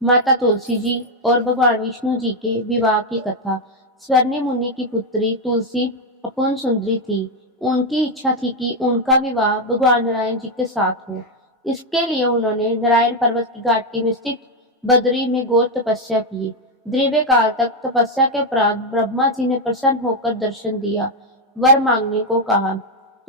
माता तुलसी जी और भगवान विष्णु जी के विवाह की कथा। स्वर्ण मुनि की पुत्री तुलसी अपूर्ण सुंदरी थी। उनकी इच्छा थी कि उनका विवाह भगवान नारायण जी के साथ हो। इसके लिए उन्होंने नारायण पर्वत की घाटी में स्थित बद्री में घोर तपस्या की। दीर्घ काल तक तपस्या के उपरांत ब्रह्मा जी ने प्रसन्न होकर दर्शन दिया, वर मांगने को कहा।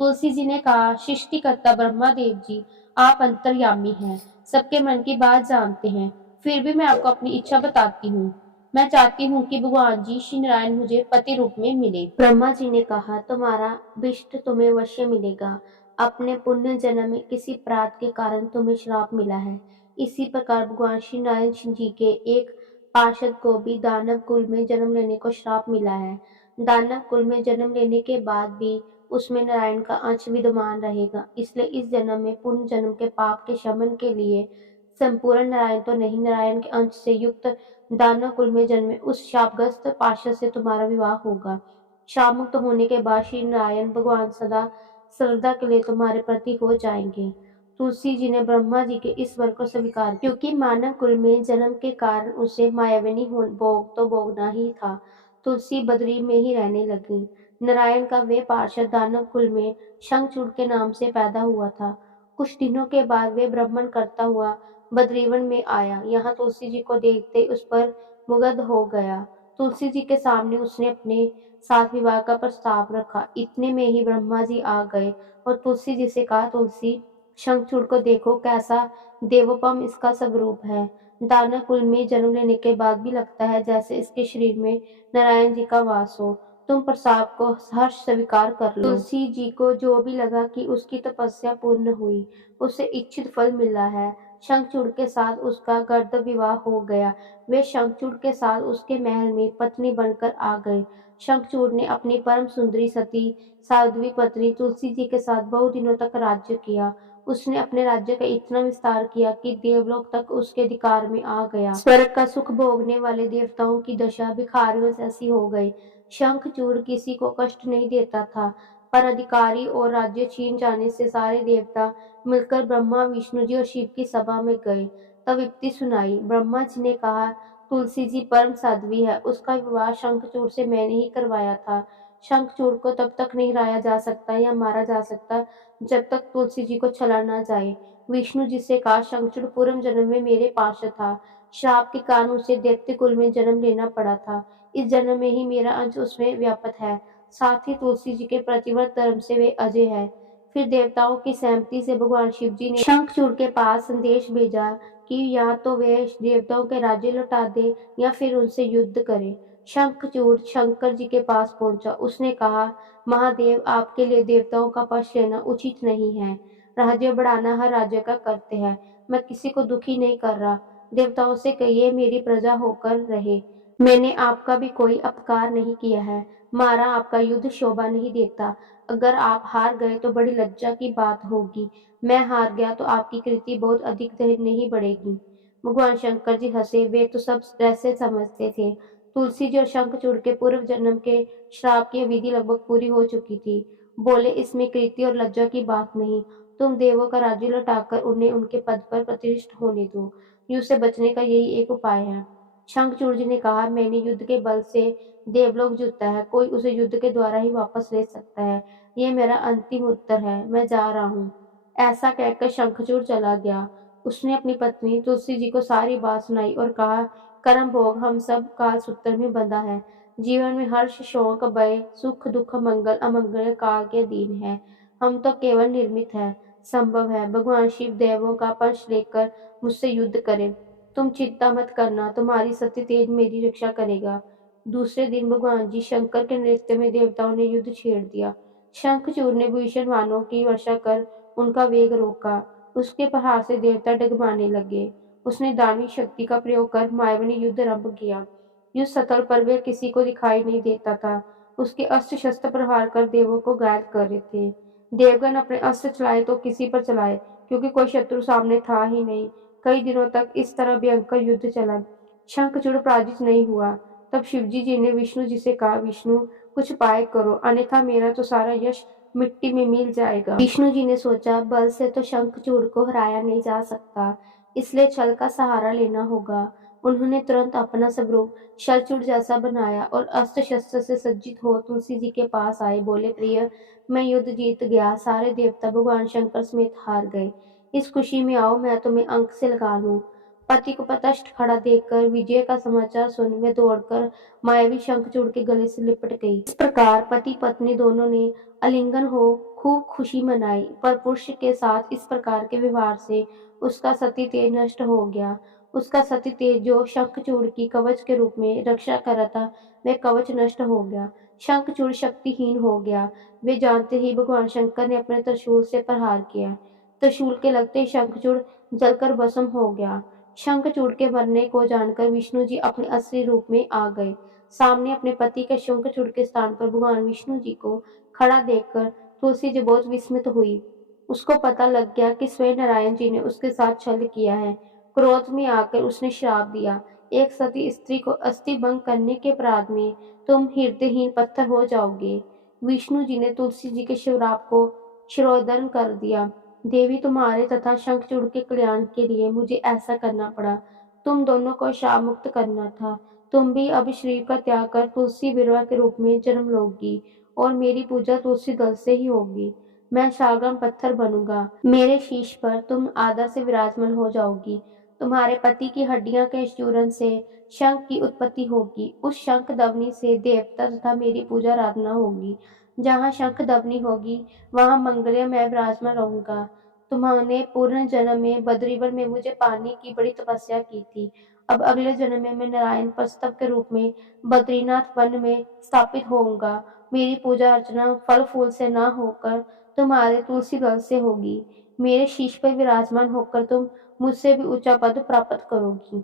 तुलसी जी ने कहा, सृष्टिकर्ता ब्रह्मा देव जी, आप अंतर्यामी हैं, सबके मन की बात जानते हैं। फिर भी मैं आपको अपनी इच्छा बताती हूँ। मैं चाहती हूँ कि भगवान जी श्री नारायण मुझे पति रूप में मिले। ब्रह्मा जी ने कहा, तुम्हारा विष्ट तुम्हें अवश्य मिलेगा। अपने पुण्य जन्म में किसी अपराध के कारण तुम्हें श्राप मिला है। इसी प्रकार भगवान श्री नारायण जी के एक पार्षद को भी दानव कुल में जन्म लेने को श्राप मिला है। दानव कुल में जन्म लेने के बाद भी उसमें नारायण का अंश विद्यमान रहेगा। इसलिए इस जन्म में पुण्य जन्म के पाप के शमन के लिए संपूर्ण नारायण तो नहीं, नारायण के अंश से युक्त दानव कुल में जन्मे उस शापग्रस्त पार्षद से तुम्हारा विवाह होगा। शाप मुक्त होने के बाद श्री नारायण भगवान सदा सर्वदा के लिए तुम्हारे प्रति हो जाएंगे। तुलसी जी ने ब्रह्मा जी के इस वर को स्वीकार किया, क्योंकि मानव कुल में जन्म के कारण उसे मायाविनी भोग तो भोगना ही था। तुलसी बद्री में ही रहने लगी। नारायण का वे पार्षद दानव कुल में शंखचूड़ के नाम से पैदा हुआ था। कुछ दिनों के बाद वे भ्रमण करता हुआ बद्रीवन में आया। यहाँ तुलसी जी को देखते उस पर मुग्ध हो गया। तुलसी जी के सामने उसने अपने साथ विवाह का प्रस्ताव रखा। इतने में ही ब्रह्मा जी आ गए और तुलसी जी से कहा, तुलसी, शंखचूड़ को देखो, कैसा देवोपम इसका स्वरूप है। दानव कुल में जन्म लेने के बाद भी लगता है जैसे इसके शरीर में नारायण जी का वास हो। तुम प्रस्ताव को हर्ष स्वीकार कर लो। तुलसी जी को जो भी लगा कि उसकी तपस्या पूर्ण हुई, उसे इच्छित फल मिला है। शंखचूड़ के साथ उसका गर्द विवाह हो गया। वे शंखचूड़ के साथ उसके महल में पत्नी बनकर आ गए। शंखचूड़ ने अपनी परम सुंदरी सती साध्वी पत्नी तुलसी जी के साथ बहुत दिनों तक राज्य किया। उसने अपने राज्य का इतना विस्तार किया कि देवलोक तक उसके अधिकार में आ गया। स्वर्ग का सुख भोगने वाले देवताओं की दशा भिखारियों जैसी हो गई। शंखचूड़ किसी को कष्ट नहीं देता था, पर अधिकारी और राज्य छीन जाने से सारे देवता मिलकर ब्रह्मा, विष्णु जी और शिव की सभा में गए। तब युक्ति सुनाई। ब्रह्मा जी ने कहा, तुलसी जी परम साध्वी है, उसका विवाह शंखचूड़ से मैंने ही करवाया था। शंखचूड़ को तब तक नहीं लाया जा सकता या मारा जा सकता जब तक तुलसी जी को चला ना जाए। विष्णु जी से कहा, शंखचूड़ पूर्व जन्म में मेरे पास था। श्राप के कारण उसे दैत्य कुल में जन्म लेना पड़ा था। इस जन्म में ही मेरा अंश उसमें व्याप्त है। साथ ही तुलसी जी के प्रतिव्रत धर्म से वे अजय है। फिर देवताओं की सहमति से भगवान शिव जी ने शंखचूड़ के पास संदेश भेजा कि या तो वे देवताओं के राज्य लौटा दे या फिर उनसे युद्ध करे। शंखचूड़ शंकर जी के पास पहुंचा। उसने कहा, महादेव, आपके लिए देवताओं का पक्ष लेना उचित नहीं है। राज्य बढ़ाना हर राज्य का कर्तव्य है। मैं किसी को दुखी नहीं कर रहा। देवताओं से कहिए मेरी प्रजा होकर रहे। मैंने आपका भी कोई अपकार नहीं किया है। मारा आपका युद्ध शोभा नहीं देता। अगर आप हार गए तो बड़ी लज्जा की बात होगी। मैं हार गया तो आपकी कृति बहुत अधिक देर नहीं बढ़ेगी। भगवान शंकर जी हंसे। वे तो सब ऐसे समझते थे। तुलसी जी और शंखचूड़ के पूर्व जन्म के श्राप की विधि लगभग पूरी हो चुकी थी। बोले, इसमें कृति और लज्जा की बात नहीं। तुम देवों का राज्य लौटाकर उन्हें उनके पद पर प्रतिष्ठित होने दो। युद्ध से बचने का यही एक उपाय है। शंखचूड़ जी ने कहा, मैंने युद्ध के बल से देवलोक जीता है, कोई उसे युद्ध के द्वारा ही वापस ले सकता है। ये मेरा अंतिम उत्तर है, मैं जा रहा हूँ। ऐसा कहकर शंखचूड़ चला गया। उसने अपनी पत्नी तुलसी जी को सारी बात सुनाई और कहा, कर्म भोग हम सब काल सूत्र में बंधा है। जीवन में हर्ष, शोक, भय, सुख, दुख, मंगल, अमंगल काल के दिन है। हम तो केवल निर्मित है। संभव है भगवान शिव देवों का पक्ष लेकर मुझसे युद्ध करे। तुम चिंता मत करना, तुम्हारी सत्य तेज मेरी रक्षा करेगा। दूसरे दिन भगवान जी शंकर के नृत्य में देवताओं ने युद्ध छेड़ दिया। शंखचूड़ ने भीषण बाणों की वर्षा कर उनका वेग रोका। उसके प्रहार से देवता डगमाने लगे। उसने दानवी शक्ति का प्रयोग कर मायावी युद्ध आरंभ किया। युद्ध स्थल पर वे किसी को दिखाई नहीं देता था। उसके अस्त्र शस्त्र प्रहार कर देवों को घायल कर रहे थे। देवगण अपने अस्त्र चलाए तो किसी पर चलाए, क्योंकि कोई शत्रु सामने था ही नहीं। कई दिनों तक इस तरह भयंकर युद्ध चला। शंखचूड़ पराजित नहीं हुआ। तब शिवजी जी ने विष्णु जी से कहा, विष्णु, कुछ उपाय करो, अन्यथा मेरा तो सारा यश मिट्टी में मिल जाएगा। विष्णु जी ने सोचा, बल से तो शंखचूड़ को हराया नहीं जा सकता। इसलिए छल का सहारा लेना होगा। उन्होंने तुरंत अपना स्वरूप छलचूड़ जैसा बनाया और अस्त्र-शस्त्र से सज्जित हो तुलसी जी के पास आए। बोले, प्रिय, मैं युद्ध जीत गया। सारे देवता भगवान शंकर समेत हार गए। इस खुशी में आओ, मैं तुम्हें अंक से लगा लूं। पति को पतश्त खड़ा देखकर विजय का समाचार सुन वे दौड़कर मायावी शंखचूड़ के गले से लिपट गई। इस प्रकार पति पत्नी दोनों ने आलिंगन हो खूब खुशी मनाई। पर पुरुष के साथ इस प्रकार के व्यवहार से उसका सती तेज नष्ट हो गया। उसका सती तेज जो शंखचूड़ की कवच के रूप में रक्षा कर रहा था, वह कवच नष्ट हो गया। शंखचूड़ शक्तिहीन हो गया। वे जानते ही भगवान शंकर ने अपने त्रिशूल से प्रहार किया। त्रिशूल के लगते ही शंखचूड़ जलकर भस्म हो गया। शंखचूड़ के मरने को जानकर विष्णु जी अपने असली रूप में आ गए। सामने अपने पति के शंखचूड़ के स्थान पर भगवान विष्णु जी को खड़ा देखकर तुलसी जी बहुत विस्मित हुई। उसको पता लग गया कि स्वयं नारायण जी ने उसके साथ छल किया है। क्रोध में आकर उसने श्राप दिया, एक सती स्त्री को अस्थि भंग करने के अपराध में तुम हृदयहीन पत्थर हो जाओगे। विष्णु जी ने तुलसी जी के श्राप को शिरोधार्य कर दिया। देवी, तुम्हारे तथा शंखचूड़ के कल्याण के लिए मुझे ऐसा करना पड़ा। तुम दोनों को शाप मुक्त करना था। तुम भी अब शरीर का त्याग कर तुलसी विरवा के रूप में जन्म लोगी और मेरी पूजा तुलसी दल से ही होगी। मैं शालग्राम पत्थर बनूंगा। मेरे शीश पर तुम आदर से विराजमान हो जाओगी। तुम्हारे पति की हड्डियां के चूर्ण से शंख की उत्पत्ति होगी। उस शंख ध्वनि से देवता तथा मेरी पूजा आराधना होगी। जहाँ शंख ध्वनि होगी, वहाँ मंगलमय मैं विराजमान रहूंगा। तुम्हारे पूर्ण जन्म में बद्रीवन में मुझे पाने की बड़ी तपस्या की थी। अब अगले जन्म में मैं नारायण प्रस्तव के रूप में बद्रीनाथ वन में स्थापित होऊंगा। मेरी पूजा अर्चना फल फूल से न होकर तुम्हारे तुलसी दल से होगी। मेरे शीश पर विराजमान होकर तुम मुझसे भी ऊंचा पद प्राप्त करोगी।